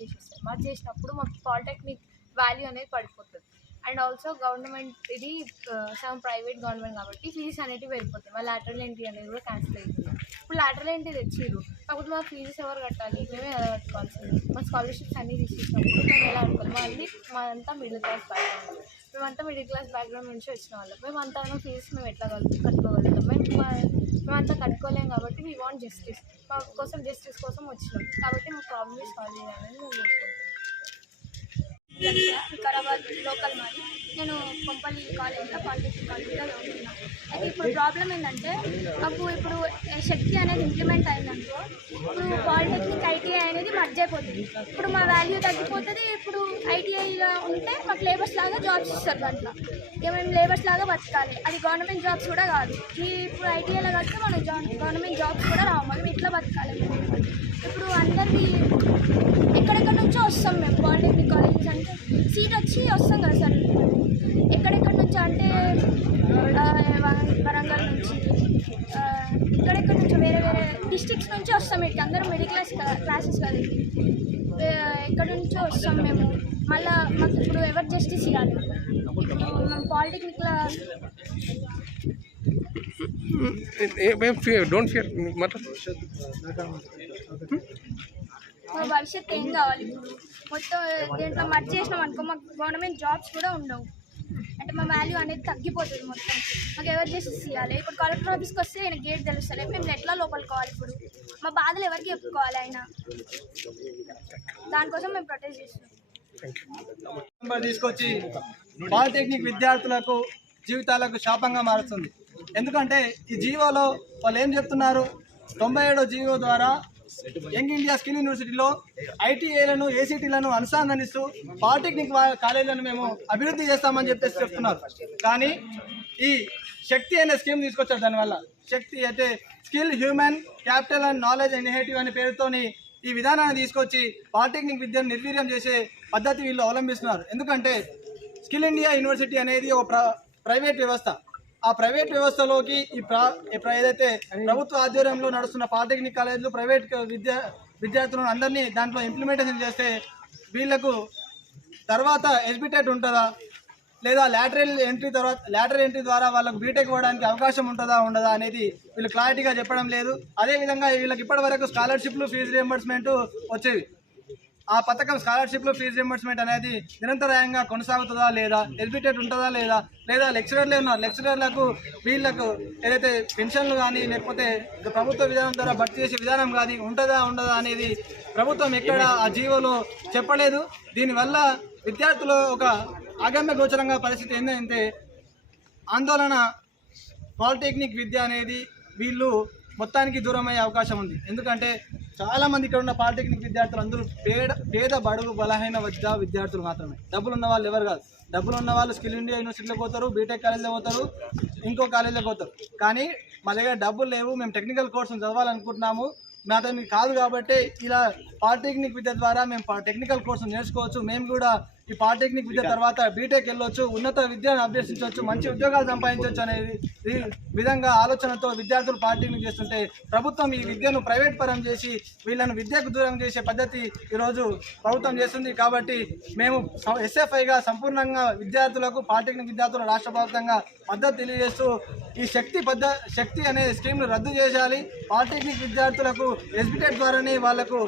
చేసేస్తారు. మర్జ్ చేసినప్పుడు మాకు పాలిటెక్నిక్ వాల్యూ అనేది పడిపోతుంది. అండ్ ఆల్సో గవర్నమెంట్ ఇది సమ్ ప్రైవేట్ గవర్నమెంట్ కాబట్టి ఫీజెస్ అనేటివి వెళ్ళిపోతాయి. మా లాటరల్ ఎంట్రీ అనేది కూడా క్యాన్సిల్ అవుతుంది. ఇప్పుడు లాటరల్ ఎంట్రీ తెచ్చిర్రు, కాకపోతే మా ఫీజెస్ ఎవరు కట్టాలి? మేమే ఎలా కట్టుకోవాల్సింది? మా స్కాలర్షిప్స్ అన్నీ తీసేసినప్పుడు మేము ఎలా కట్టుకోవాలి? మాదంతా మిడిల్ క్లాస్ బ్యాక్గ్రౌండ్, మేమంతా మిడిల్ క్లాస్ బ్యాక్గ్రౌండ్ నుంచి వచ్చిన వాళ్ళం. మేమంతా ఫీజెస్ మేము ఎట్లా కట్టుకోగలుగుతాం? మేమంతా కట్టుకోలేం కాబట్టి వీ వాంట్ జస్టిస్. మా కోసం జస్టిస్ కోసం వచ్చినాం కాబట్టి మా ప్రాబ్లమ్ సాల్వ్ చేయాలని మేము కోరుకుంటున్నాం. వికారాబాద్ లోకల్ మాది. నేను కొంపల్లి కాలేజ్లో పాలిటెక్నిక్ కాలేజ్లో చదువుతున్నాను. అయితే ఇప్పుడు ప్రాబ్లం ఏంటంటే మాకు ఇప్పుడు శక్తి అనేది ఇంప్లిమెంట్ అయిందనుకో, ఇప్పుడు పాలిటెక్నిక్ ఐటీఐ అనేది మర్జ్ అయిపోతుంది. ఇప్పుడు మా వాల్యూ తగ్గిపోతుంది. ఇప్పుడు ఐటీఐలో ఉంటే మాకు లేబర్స్ లాగా జాబ్స్ ఇస్తారు. దాంట్లో మేము లేబర్స్ లాగా బతకాలి. అది గవర్నమెంట్ జాబ్స్ కూడా కాదు. ఇప్పుడు ఐటీఐలో కడితే మనకు గవర్నమెంట్ జాబ్స్ కూడా రావు. మనం ఇట్లా బతకాలి. ఇప్పుడు అందరికీ ఎక్కడెక్కడ నుంచో వస్తాం మేము పాలిటెక్నిక్ కాలేజెస్ అంటే సీట్ వచ్చి వస్తాం కదా సార్. ఎక్కడెక్కడ నుంచో అంటే వరంగల్ నుంచి, ఎక్కడెక్కడ నుంచో వేరే వేరే డిస్ట్రిక్ట్స్ నుంచి వస్తాం. ఇట్లా అందరం మిడిల్ క్లాసెస్ కదా, ఎక్కడి నుంచో వస్తాం మేము. మళ్ళీ మాకు ఇప్పుడు ఎవరు జస్టిస్ ఇవ్వాలి? మేము పాలిటెక్నిక్లో మా భవిష్యత్తు ఏం కావాలి? ఇప్పుడు మొత్తం దీంట్లో మర్జ్ చేసినాం అనుకో మాకు గవర్నమెంట్ జాబ్స్ కూడా ఉండవు. అంటే మా వాల్యూ అనేది తగ్గిపోతుంది మొత్తం. మాకు ఎవరు జస్టిస్ ఇవ్వాలి? ఇప్పుడు కలెక్టర్ ఆఫీస్కి వస్తే ఆయన గేట్ తెలుస్తుంది. మేము ఎట్లా లోపలికోవాలి? ఇప్పుడు మా బాధలు ఎవరికి చెప్పుకోవాలి? ఆయన దానికోసం మేము ప్రొటెస్ట్ చేస్తున్నాం. తీసుకొచ్చి పాలిటెక్నిక్ విద్యార్థులకు జీవితాలకు శాపంగా మారుతుంది. ఎందుకంటే ఈ జీవోలో వాళ్ళు ఏం చెప్తున్నారు? 97వ జీవో ద్వారా యంగ్ ఇండియా స్కిల్ యూనివర్సిటీలో ఐటీఐలను ఏసీటీలను అనుసంధానిస్తూ పాలిటెక్నిక్ కాలేజీలను మేము అభివృద్ధి చేస్తామని చెప్పేసి చెప్తున్నారు. కానీ ఈ శక్తి అనే స్కీమ్ తీసుకొచ్చారు. దానివల్ల శక్తి అయితే skill, human capital and knowledge initiative అనే పేరుతోని ఈ విధానాన్ని తీసుకొచ్చి పాలిటెక్నిక్ విద్యను నిర్వీర్యం చేసే పద్ధతి వీళ్ళు అవలంబిస్తున్నారు. ఎందుకంటే స్కిల్ ఇండియా యూనివర్సిటీ అనేది ఒక ప్రైవేట్ వ్యవస్థ. ఆ ప్రైవేట్ వ్యవస్థలోకి ఏదైతే ప్రభుత్వ ఆధ్వర్యంలో నడుస్తున్న పాలిటెక్నిక్ కాలేజీలు, ప్రైవేట్ విద్యార్థులను అందరినీ దాంట్లో ఇంప్లిమెంటేషన్ చేస్తే వీళ్లకు తర్వాత ఎస్బిటెట్ ఉంటుందా, లేదా లాటరల్ ఎంట్రీ ద్వారా వాళ్ళకు బీటెక్ అవ్వడానికి అవకాశం ఉంటుందా ఉండదా అనేది వీళ్ళు క్లారిటీగా చెప్పడం లేదు. అదేవిధంగా వీళ్ళకి ఇప్పటి వరకు స్కాలర్షిప్లు, ఫీజు రియంబర్స్మెంట్ వచ్చేవి. ఆ పథకం స్కాలర్షిప్లు, ఫీజు రియంబర్స్మెంట్ అనేది నిరంతరాయంగా కొనసాగుతుందా లేదా, ఎస్బిటెట్ ఉంటుందా లేదా లెక్చరర్లే ఉన్నారు, లెక్చరర్లకు వీళ్లకు ఏదైతే పెన్షన్లు కానీ లేకపోతే ప్రభుత్వ విధానం ద్వారా భర్తీ చేసే విధానం కానీ ఉంటుందా ఉండదా అనేది ప్రభుత్వం ఎక్కడ ఆ జీవోలో చెప్పలేదు. దీనివల్ల విద్యార్థులు ఒక అగమ్య గోచరంగా పరిస్థితి ఏంటంటే ఆందోళన, పాలిటెక్నిక్ విద్య అనేది వీళ్ళు మొత్తానికి దూరమయ్యే అవకాశం ఉంది. ఎందుకంటే చాలామంది ఇక్కడ ఉన్న పాలిటెక్నిక్ విద్యార్థులు అందరూ పేద బడుగు బలహీన విద్యార్థులు మాత్రమే. డబ్బులు ఉన్న వాళ్ళు ఎవరు కాదు. డబ్బులు ఉన్న వాళ్ళు స్కిల్ ఇండియా యూనివర్సిటీలో పోతారు, బీటెక్ కాలేజీలో పోతారు, ఇంకో కాలేజీలో పోతారు. కానీ మా దగ్గర డబ్బులు లేవు, మేము టెక్నికల్ కోర్సును చదవాలనుకుంటున్నాము, మాతో మీకు కాదు కాబట్టి ఇలా పాలిటెక్నిక్ విద్య ద్వారా మేము టెక్నికల్ కోర్సు నేర్చుకోవచ్చు, మేము కూడా ఈ పాలిటెక్నిక్ విద్య తర్వాత బీటెక్ వెళ్ళొచ్చు, ఉన్నత విద్యను అభ్యసించవచ్చు, మంచి ఉద్యోగాలు సంపాదించవచ్చు అనేది విధంగా ఆలోచనతో విద్యార్థులు పాలిటెక్నిక్ చేస్తుంటే ప్రభుత్వం ఈ విద్యను ప్రైవేట్ పరం చేసి వీళ్ళను విద్యకు దూరం చేసే పద్ధతి ఈరోజు ప్రభుత్వం చేస్తుంది. కాబట్టి మేము ఎస్ఎఫ్ఐగా సంపూర్ణంగా విద్యార్థులకు, పాలిటెక్నిక్ విద్యార్థులు రాష్ట్ర వ్యాప్తంగా మద్దతు తెలియజేస్తూ ఈ శక్తి అనే స్కీమ్ను రద్దు చేయాలి. పాలిటెక్నిక్ విద్యార్థులకు ఎస్బిటెట్ ద్వారానే వాళ్లకు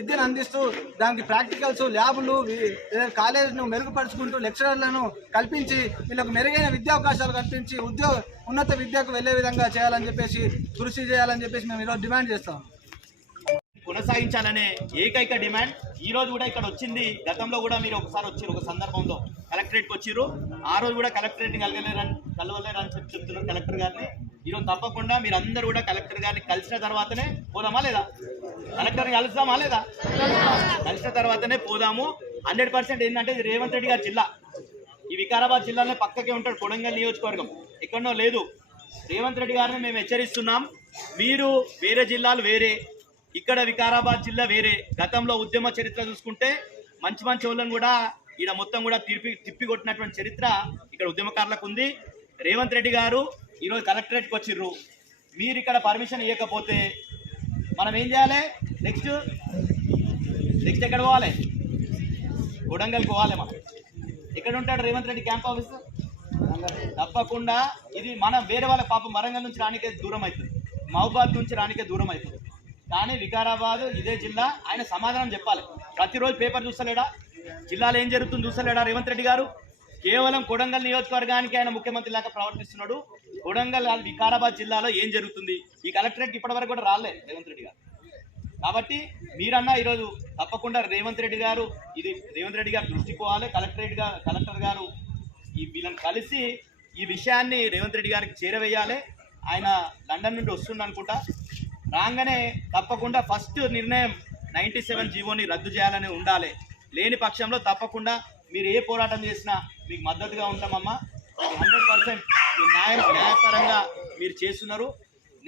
విద్యను అందిస్తూ దానికి ప్రాక్టికల్స్, ల్యాబులు, కాలేజీను మెరుగుపరుచుకుంటూ లెక్చరర్లను కల్పించి వీళ్ళకు మెరుగైన విద్యావకాశాలు కల్పించి ఉన్నత విద్యకు వెళ్లే విధంగా చేయాలని చెప్పేసి, కృషి చేయాలని చెప్పేసి మేము ఈరోజు డిమాండ్ చేస్తాం. కొనసాగించాలనే ఏకైక డిమాండ్ ఈ రోజు కూడా ఇక్కడ వచ్చింది. గతంలో కూడా మీరు ఒకసారి వచ్చారు, ఒక సందర్భంలో కలెక్టరేట్కి వచ్చిర్రు. ఆ రోజు కూడా కలెక్టరేట్ని కలవలేరని చెప్తున్నారు కలెక్టర్ గారిని. ఈరోజు తప్పకుండా మీరు అందరూ కూడా కలెక్టర్ గారిని కలిసిన తర్వాతనే పోదామా లేదా? కలెక్టర్ని కలుద్దామా లేదా? కలిసిన తర్వాతనే పోదాము. 100% ఏంటంటే ఇది రేవంత్ రెడ్డి గారి జిల్లా. ఈ వికారాబాద్ జిల్లాలో పక్కకే ఉంటాడు, కొడంగల్ నియోజకవర్గం, ఎక్కడనో లేదు. రేవంత్ రెడ్డి గారిని మేము హెచ్చరిస్తున్నాం, మీరు వేరే జిల్లాలు వేరే, ఇక్కడ వికారాబాద్ జిల్లా వేరే. గతంలో ఉద్యమ చరిత్ర చూసుకుంటే మంచి వాళ్ళని కూడా ఇక్కడ మొత్తం కూడా తిప్పి కొట్టినటువంటి చరిత్ర ఇక్కడ ఉద్యమకారులకు ఉంది. రేవంత్ రెడ్డి గారు ఈరోజు కలెక్టరేట్కి వచ్చిర్రు. మీరు ఇక్కడ పర్మిషన్ ఇవ్వకపోతే మనం ఏం చేయాలి? నెక్స్ట్ నెక్స్ట్ ఎక్కడ పోవాలి? కొడంగల్కి పోవాలి. మనం ఎక్కడ ఉంటాడు రేవంత్ రెడ్డి క్యాంప్ ఆఫీసర్? తప్పకుండా ఇది మనం వేరే వాళ్ళ పాపం వరంగల్ నుంచి రానికే దూరం అవుతుంది, మహబూబాద్ నుంచి రానికే దూరం అవుతుంది. కానీ వికారాబాద్ ఇదే జిల్లా. ఆయన సమాధానం చెప్పాలి. ప్రతిరోజు పేపర్ చూస్తలేడా? జిల్లాలో ఏం జరుగుతుంది చూస్తలేడా రేవంత్ రెడ్డి గారు? కేవలం కొడంగల్ నియోజకవర్గానికి ఆయన ముఖ్యమంత్రి లాగా ప్రవర్తిస్తున్నాడు. కొడంగల్ వికారాబాద్ జిల్లాలో ఏం జరుగుతుంది? ఈ కలెక్టరేట్ ఇప్పటివరకు కూడా రాలే రేవంత్ రెడ్డి గారు. కాబట్టి మీరన్నా ఈరోజు తప్పకుండా రేవంత్ రెడ్డి గారు దృష్టికి పోవాలి. కలెక్టర్ గారు వీళ్ళని కలిసి ఈ విషయాన్ని రేవంత్ రెడ్డి గారికి చేరవేయాలి. ఆయన లండన్ నుండి వస్తుంది అనుకుంటా. రాగానే తప్పకుండా ఫస్ట్ నిర్ణయం 97 జీవోని రద్దు చేయాలని ఉండాలి. లేని పక్షంలో తప్పకుండా మీరు ఏ పోరాటం చేసినా మీకు మద్దతుగా ఉంటామమ్మా. 100% న్యాయపరంగా మీరు చేస్తున్నారు.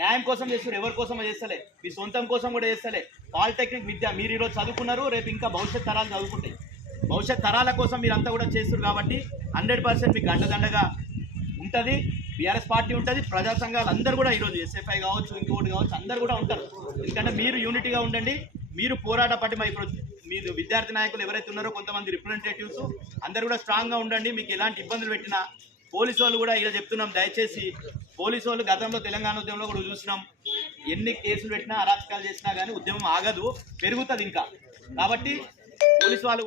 న్యాయం కోసం చేస్తున్నారు, ఎవరి కోసమో చేస్తలే, మీ సొంతం కోసం కూడా చేస్తలే. పాలిటెక్నిక్ విద్య మీరు ఈరోజు చదువుకున్నారు, రేపు ఇంకా భవిష్యత్ తరాలు చదువుకుంటాయి. భవిష్యత్ తరాల కోసం మీరు అంతా కూడా చేస్తున్నారు. కాబట్టి 100% మీకు అండదండగా ఉంటుంది. బీఆర్ఎస్ పార్టీ ఉంటుంది, ప్రజా సంఘాలు అందరూ కూడా ఈరోజు ఎస్ఎఫ్ఐ కావచ్చు, ఇంకోటి కావచ్చు, అందరూ కూడా ఉంటారు. ఎందుకంటే మీరు యూనిటీగా ఉండండి. మీరు పోరాట పట్టిమ ఇప్పుడు మీరు విద్యార్థి నాయకులు ఎవరైతే ఉన్నారో కొంతమంది రిప్రజెంటేటివ్స్ అందరూ కూడా స్ట్రాంగ్గా ఉండండి. మీకు ఎలాంటి ఇబ్బందులు పెట్టినా పోలీసు వాళ్ళు కూడా ఇలా చెప్తున్నాం, దయచేసి పోలీసు వాళ్ళు గతంలో తెలంగాణ ఉద్యమంలో కూడా చూసినాం, ఎన్ని కేసులు పెట్టినా అరాచకాలు చేసినా కానీ ఉద్యమం ఆగదు, పెరుగుతుంది ఇంకా. కాబట్టి పోలీసు వాళ్ళు